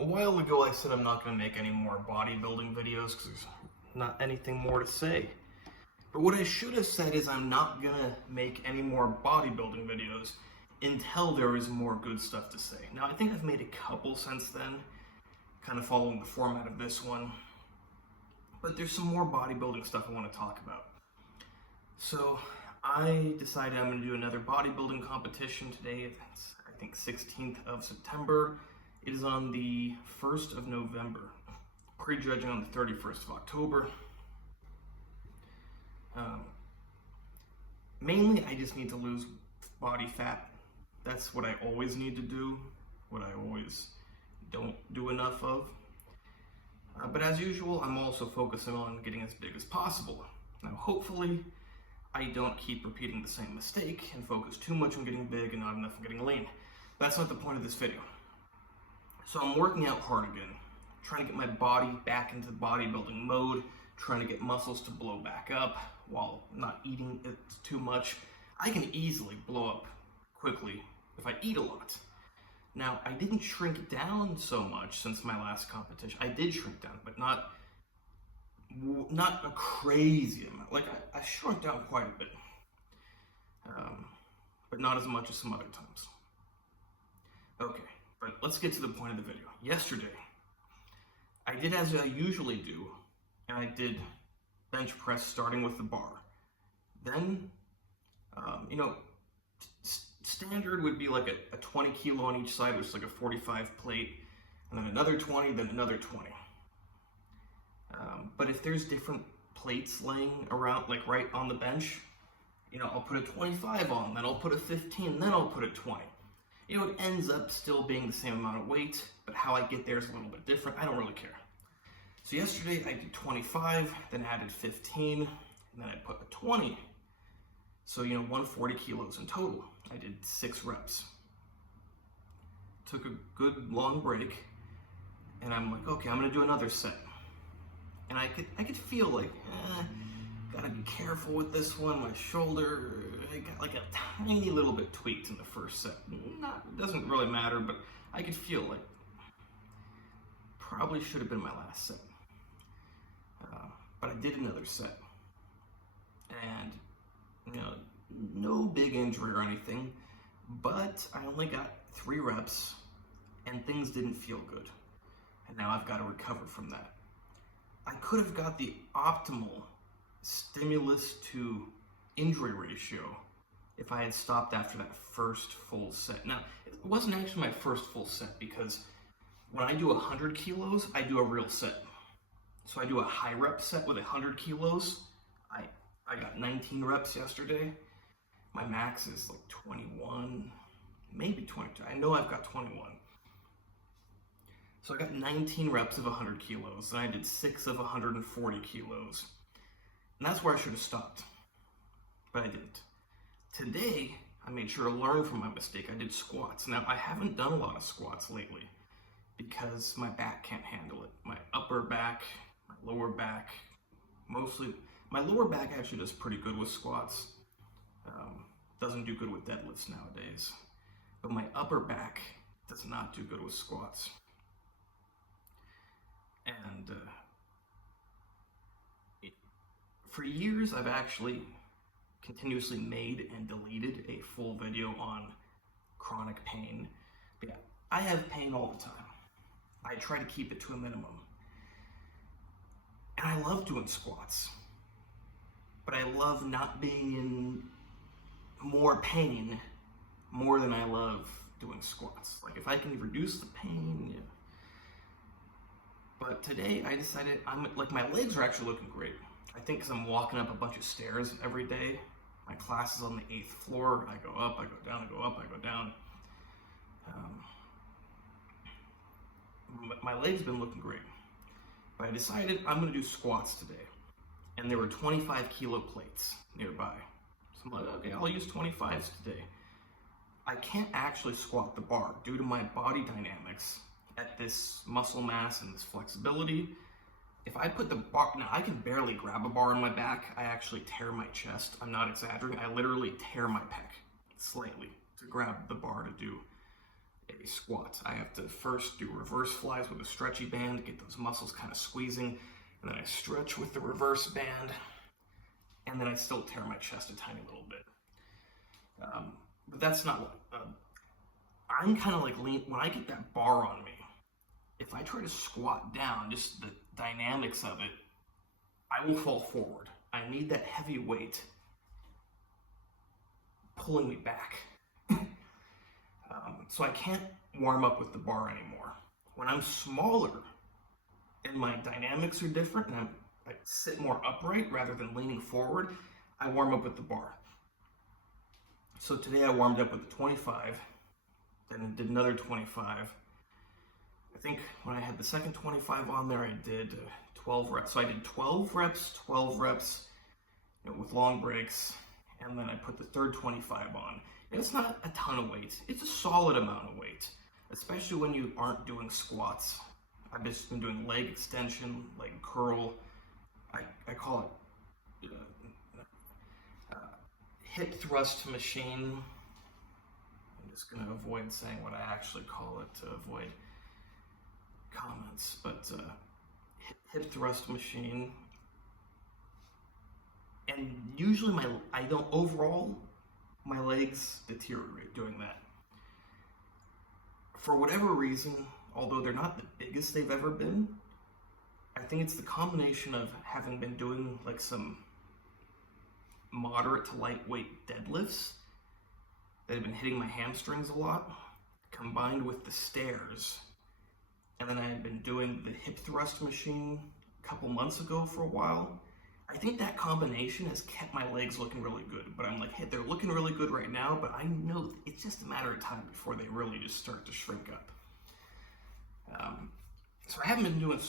A while ago I said I'm not going to make any more bodybuilding videos because there's not anything more to say. But what I should have said is I'm not going to make any more bodybuilding videos until there is more good stuff to say. Now I think I've made a couple since then, kind of following the format of this one. But there's some more bodybuilding stuff I want to talk about. So I decided I'm going to do another bodybuilding competition today. It's, I think, 16th of September. It is on the 1st of November. Prejudging on the 31st of October. Mainly, I just need to lose body fat. That's what I always need to do, what I always don't do enough of. But as usual, I'm also focusing on getting as big as possible. Now, hopefully, I don't keep repeating the same mistake and focus too much on getting big and not enough on getting lean. That's not the point of this video. So I'm working out hard again, trying to get my body back into bodybuilding mode, trying to get muscles to blow back up while not eating it too much. I can easily blow up quickly if I eat a lot. Now, I didn't shrink down so much since my last competition. I did shrink down, but not a crazy amount. Like, I shrunk down quite a bit, but not as much as some other times. Okay, but let's get to the point of the video. Yesterday, I did as I usually do, and I did bench press starting with the bar. Then, standard would be like a 20 kilo on each side, which is like a 45 plate, and then another 20, then another 20. But if there's different plates laying around, like right on the bench, I'll put a 25 on, then I'll put a 15, then I'll put a 20. It ends up still being the same amount of weight, but how I get there is a little bit different. I don't really care. So yesterday I did 25, then added 15, and then I put a 20. So, 140 kilos in total. I did 6 reps. Took a good long break, and I'm like, okay, I'm gonna do another set. And I could feel like, gotta be careful with this one. My shoulder, I got like a tiny little bit tweaked in the first set. It doesn't really matter, but I could feel like probably should have been my last set. But I did another set, and no big injury or anything, but I only got 3 reps, and things didn't feel good. And now I've got to recover from that. I could have got the optimal stimulus to injury ratio if I had stopped after that first full set. Now, it wasn't actually my first full set, because when I do 100 kilos, I do a real set. So I do a high rep set with 100 kilos. I got 19 reps yesterday. My max is like 21, maybe 22. I know I've got 21. So I got 19 reps of 100 kilos, and I did 6 of 140 kilos. And that's where I should have stopped, but I didn't. Today, I made sure to learn from my mistake. I did squats. Now, I haven't done a lot of squats lately because my back can't handle it. My upper back, my lower back, mostly. My lower back actually does pretty good with squats. Doesn't do good with deadlifts nowadays. But my upper back does not do good with squats. And for years, I've actually continuously made and deleted a full video on chronic pain. But yeah, I have pain all the time. I try to keep it to a minimum. And I love doing squats. But I love not being in more pain more than I love doing squats. Like, if I can reduce the pain, yeah. But today I decided my legs are actually looking great. I think because I'm walking up a bunch of stairs every day. My class is on the 8th floor. I go up, I go down, I go up, I go down. My legs have been looking great. But I decided I'm gonna do squats today. And there were 25 kilo plates nearby. So I'm like, okay, I'll use 25s today. I can't actually squat the bar due to my body dynamics at this muscle mass and this flexibility. If I put the bar, now I can barely grab a bar in my back. I actually tear my chest. I'm not exaggerating. I literally tear my pec slightly to grab the bar to do a squat. I have to first do reverse flies with a stretchy band to get those muscles kind of squeezing, and then I stretch with the reverse band, and then I still tear my chest a tiny little bit. But that's not what, I'm kind of like lean, when I get that bar on me, if I try to squat down, just the dynamics of it, I will fall forward. I need that heavy weight pulling me back. So I can't warm up with the bar anymore. When I'm smaller and my dynamics are different and I sit more upright rather than leaning forward, I warm up with the bar. So today I warmed up with the 25, then did another 25. I think when I had the second 25 on there, I did 12 reps. So I did 12 reps, with long breaks, and then I put the third 25 on. And it's not a ton of weight. It's a solid amount of weight, especially when you aren't doing squats. I've just been doing leg extension, leg curl. I call it hip thrust machine. I'm just going to avoid saying what I actually call it to avoid comments, but hip thrust machine. And usually overall, my legs deteriorate doing that. For whatever reason, although they're not the biggest they've ever been, I think it's the combination of having been doing like some moderate to lightweight deadlifts that have been hitting my hamstrings a lot, combined with the stairs. And then I had been doing the hip thrust machine a couple months ago for a while. I think that combination has kept my legs looking really good, but I'm like, hey, they're looking really good right now, but I know it's just a matter of time before they really just start to shrink up. So I haven't been doing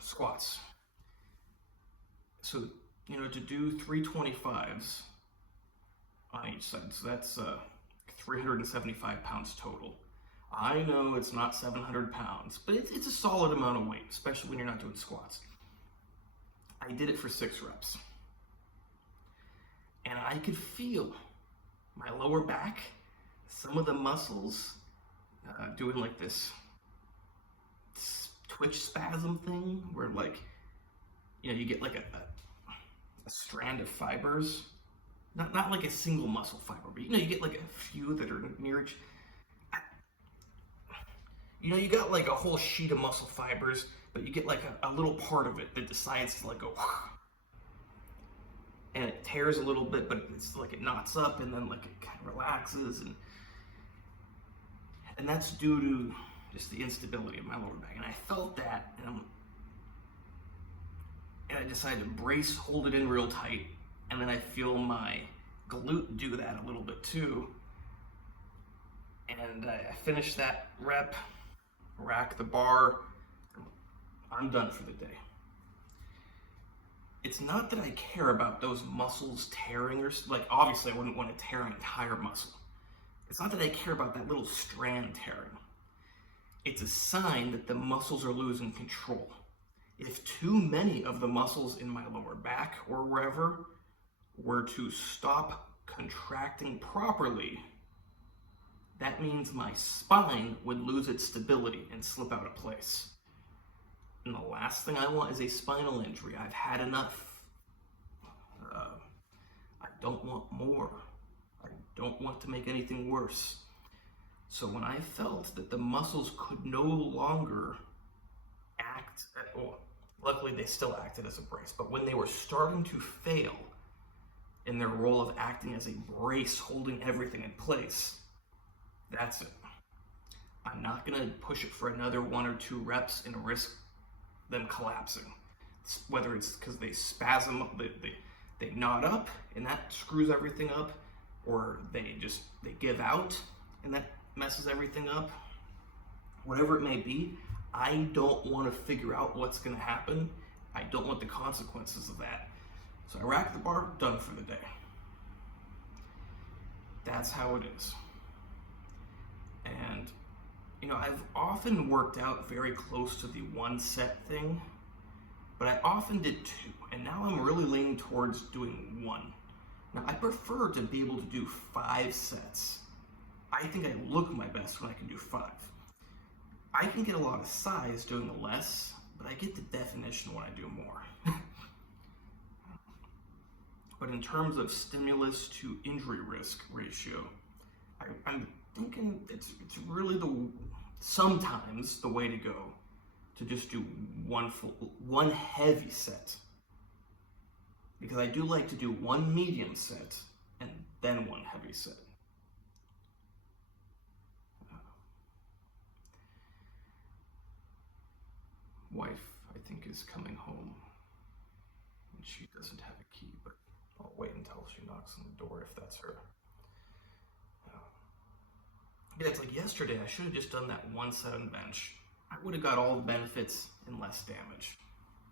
squats. So, to do 325s on each side, so that's 375 pounds total. I know it's not 700 pounds, but it's a solid amount of weight, especially when you're not doing squats. I did it for 6 reps. And I could feel my lower back, some of the muscles doing like this twitch spasm thing where you get like a strand of fibers. Not like a single muscle fiber, but you get like a few that are near each. You got like a whole sheet of muscle fibers, but you get like a little part of it that decides to like go, and it tears a little bit, but it's like it knots up and then like it kind of relaxes, and that's due to just the instability of my lower back. And I felt that, and I decided to brace, hold it in real tight, and then I feel my glute do that a little bit too. And I finished that rep, rack the bar, I'm done for the day. It's not that I care about those muscles tearing, or obviously I wouldn't want to tear an entire muscle. It's not that I care about that little strand tearing. It's a sign that the muscles are losing control. If too many of the muscles in my lower back or wherever were to stop contracting properly, that means my spine would lose its stability and slip out of place. And the last thing I want is a spinal injury. I've had enough. I don't want more. I don't want to make anything worse. So when I felt that the muscles could no longer act, luckily they still acted as a brace, but when they were starting to fail in their role of acting as a brace, holding everything in place, that's it. I'm not going to push it for another 1 or 2 reps and risk them collapsing. Whether it's because they spasm up, they knot up and that screws everything up, or they give out and that messes everything up. Whatever it may be, I don't want to figure out what's going to happen. I don't want the consequences of that. So I rack the bar, done for the day. That's how it is. And I've often worked out very close to the 1 set thing, but I often did 2, and now I'm really leaning towards doing 1. Now I prefer to be able to do 5 sets I think I look my best when I can do 5. I can get a lot of size doing less, but I get the definition when I do more. But in terms of stimulus to injury risk ratio, I'm thinking it's really sometimes the way to go to just do one heavy set. Because I do like to do one medium set and then one heavy set. Wife, I think, is coming home. And she doesn't have a key, but I'll wait until she knocks on the door if that's her. Yeah, it's like yesterday, I should have just done that one set on bench. I would have got all the benefits and less damage.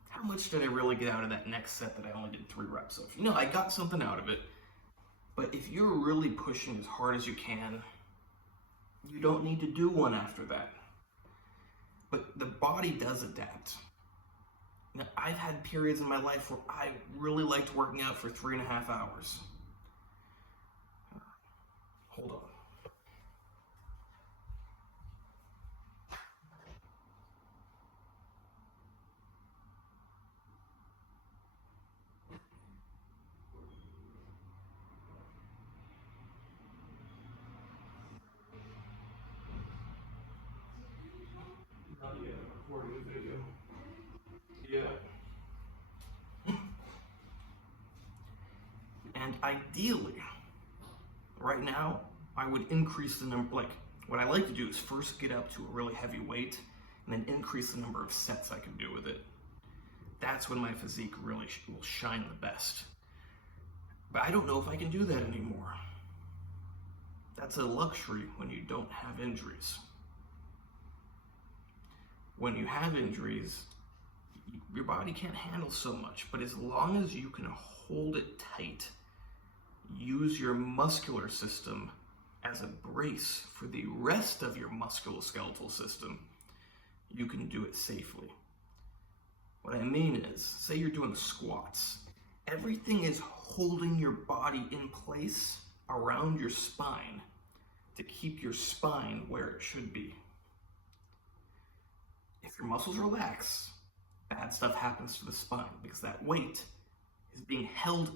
How much did I really get out of that next set that I only did 3 reps of? No, I got something out of it. But if you're really pushing as hard as you can, you don't need to do one after that. But the body does adapt. Now, I've had periods in my life where I really liked working out for 3.5 hours. Hold on. Not yet, I'm recording the video. Yeah. And ideally, right now, I would increase the number, like, what I like to do is first get up to a really heavy weight, and then increase the number of sets I can do with it. That's when my physique really will shine the best. But I don't know if I can do that anymore. That's a luxury when you don't have injuries. When you have injuries, your body can't handle so much, but as long as you can hold it tight, use your muscular system as a brace for the rest of your musculoskeletal system, you can do it safely. What I mean is, say you're doing squats, everything is holding your body in place around your spine to keep your spine where it should be. If your muscles relax, bad stuff happens to the spine because that weight is being held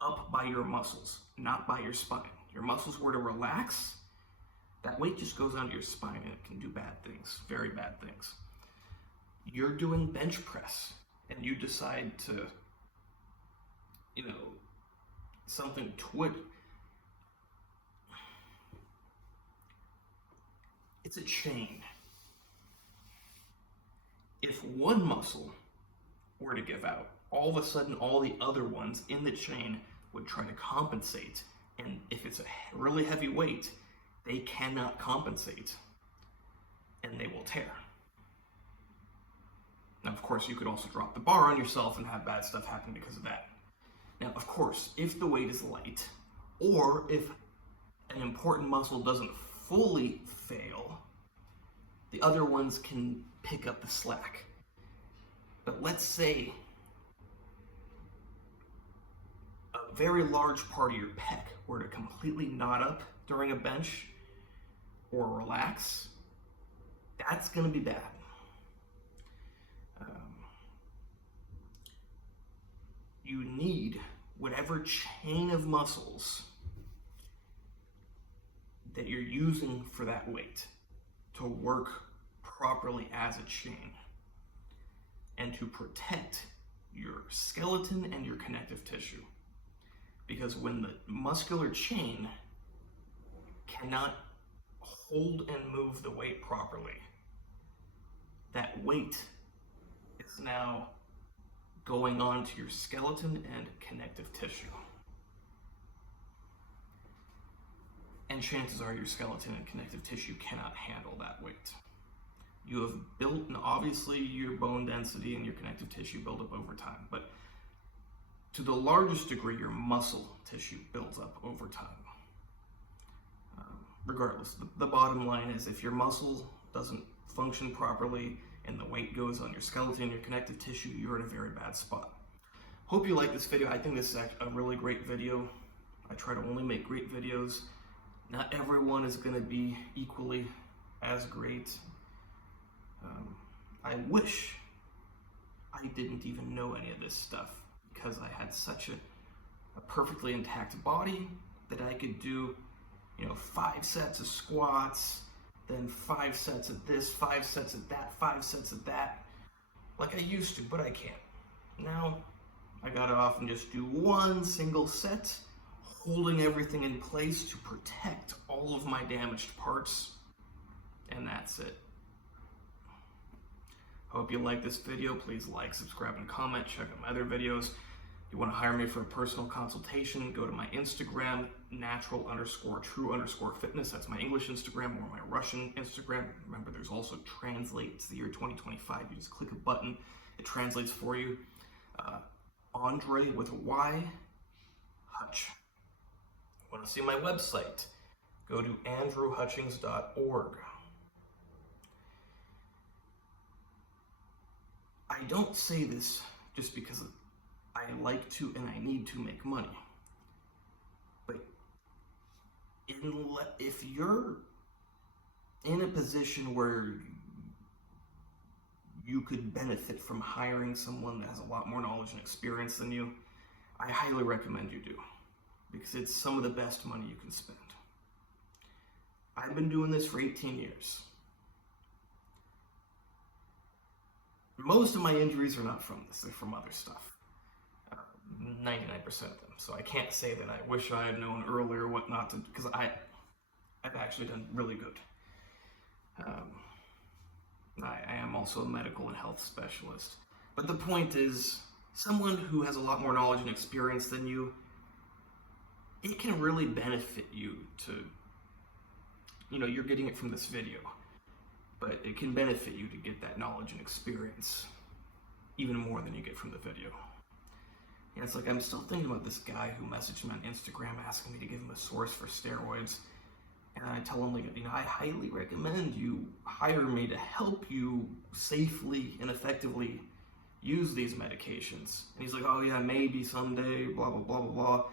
up by your muscles, not by your spine. Your muscles were to relax, that weight just goes onto your spine and it can do bad things, very bad things. You're doing bench press and you decide to, something it's a chain. If one muscle were to give out, all of a sudden all the other ones in the chain would try to compensate. And if it's a really heavy weight, they cannot compensate and they will tear. Now, of course, you could also drop the bar on yourself and have bad stuff happen because of that. Now, of course, if the weight is light, or if an important muscle doesn't fully fail, the other ones can pick up the slack. But let's say a very large part of your pec were to completely knot up during a bench or relax, that's going to be bad. You need whatever chain of muscles that you're using for that weight to work properly as a chain and to protect your skeleton and your connective tissue. Because when the muscular chain cannot hold and move the weight properly, that weight is now going on to your skeleton and connective tissue. And chances are your skeleton and connective tissue cannot handle that weight. You have built, and obviously your bone density and your connective tissue build up over time, but to the largest degree, your muscle tissue builds up over time. Regardless, the bottom line is if your muscle doesn't function properly and the weight goes on your skeleton and your connective tissue, you're in a very bad spot. Hope you like this video. I think this is a really great video. I try to only make great videos. Not everyone is going to be equally as great. I wish I didn't even know any of this stuff, because I had such a perfectly intact body that I could do, 5 sets of squats, then 5 sets of this, 5 sets of that, 5 sets of that, like I used to, but I can't. Now, I gotta often just do one single set, holding everything in place to protect all of my damaged parts, and that's it. Hope you like this video. Please like, subscribe, and comment. Check out my other videos. If you want to hire me for a personal consultation, go to my Instagram, natural_true_fitness. That's my English Instagram, or my Russian Instagram. Remember, there's also translate. It's the year 2025. You just click a button. It translates for you. Andrey with a Y, Hutch. Want to see my website? Go to AndreyHutchings.org. I don't say this just because I like to and I need to make money. But if you're in a position where you could benefit from hiring someone that has a lot more knowledge and experience than you, I highly recommend you do, because it's some of the best money you can spend. I've been doing this for 18 years. Most of my injuries are not from this, they're from other stuff. 99% of them. So I can't say that I wish I had known earlier what not to do, because I've actually done really good. I am also a medical and health specialist. But the point is, someone who has a lot more knowledge and experience than you, it can really benefit you to, you're getting it from this video, but it can benefit you to get that knowledge and experience even more than you get from the video. And it's like, I'm still thinking about this guy who messaged me on Instagram asking me to give him a source for steroids. And I tell him, I highly recommend you hire me to help you safely and effectively use these medications. And he's like, oh yeah, maybe someday, blah, blah, blah, blah, blah.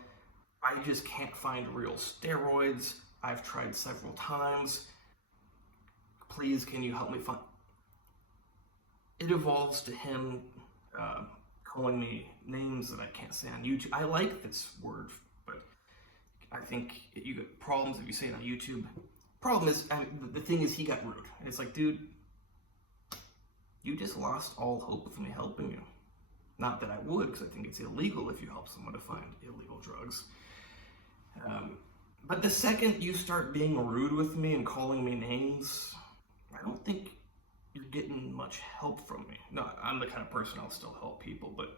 I just can't find real steroids. I've tried several times. Please, can you help me find? It evolves to him calling me names that I can't say on YouTube. I like this word, but I think you get problems if you say it on YouTube. Problem is, the thing is, he got rude. And it's like, dude, you just lost all hope of me helping you. Not that I would, because I think it's illegal if you help someone to find illegal drugs. But the second you start being rude with me and calling me names, I don't think you're getting much help from me. No, I'm the kind of person I'll still help people, but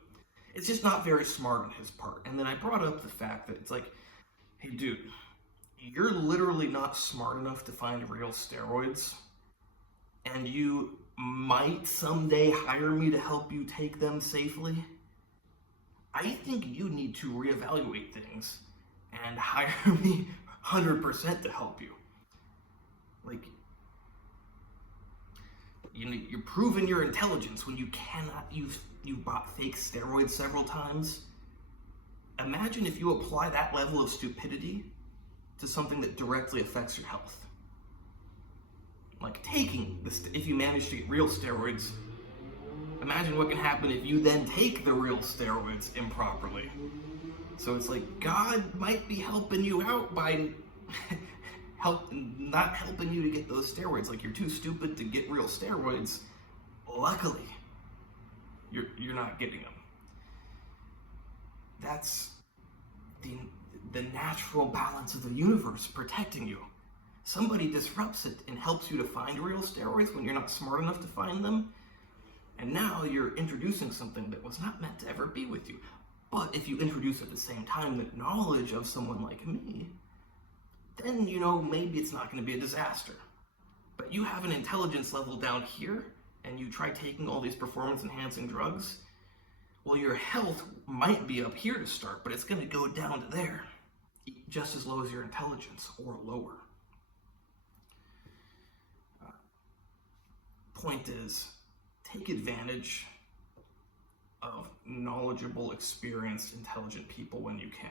it's just not very smart on his part. And then I brought up the fact that it's like, hey dude, you're literally not smart enough to find real steroids, and you might someday hire me to help you take them safely. I think you need to reevaluate things and hire me 100% to help you. Like, you're proving your intelligence when you cannot use, you bought fake steroids several times. Imagine if you apply that level of stupidity to something that directly affects your health. Like taking this, if you manage to get real steroids, imagine what can happen if you then take the real steroids improperly. So it's like, God might be helping you out by not helping you to get those steroids. Like, you're too stupid to get real steroids. Luckily, you're not getting them. That's the natural balance of the universe protecting you. Somebody disrupts it and helps you to find real steroids when you're not smart enough to find them. And now you're introducing something that was not meant to ever be with you. But if you introduce at the same time the knowledge of someone like me, then, maybe it's not going to be a disaster. But you have an intelligence level down here, and you try taking all these performance-enhancing drugs, well, your health might be up here to start, but it's going to go down to there, just as low as your intelligence, or lower. Point is, take advantage of knowledgeable, experienced, intelligent people when you can.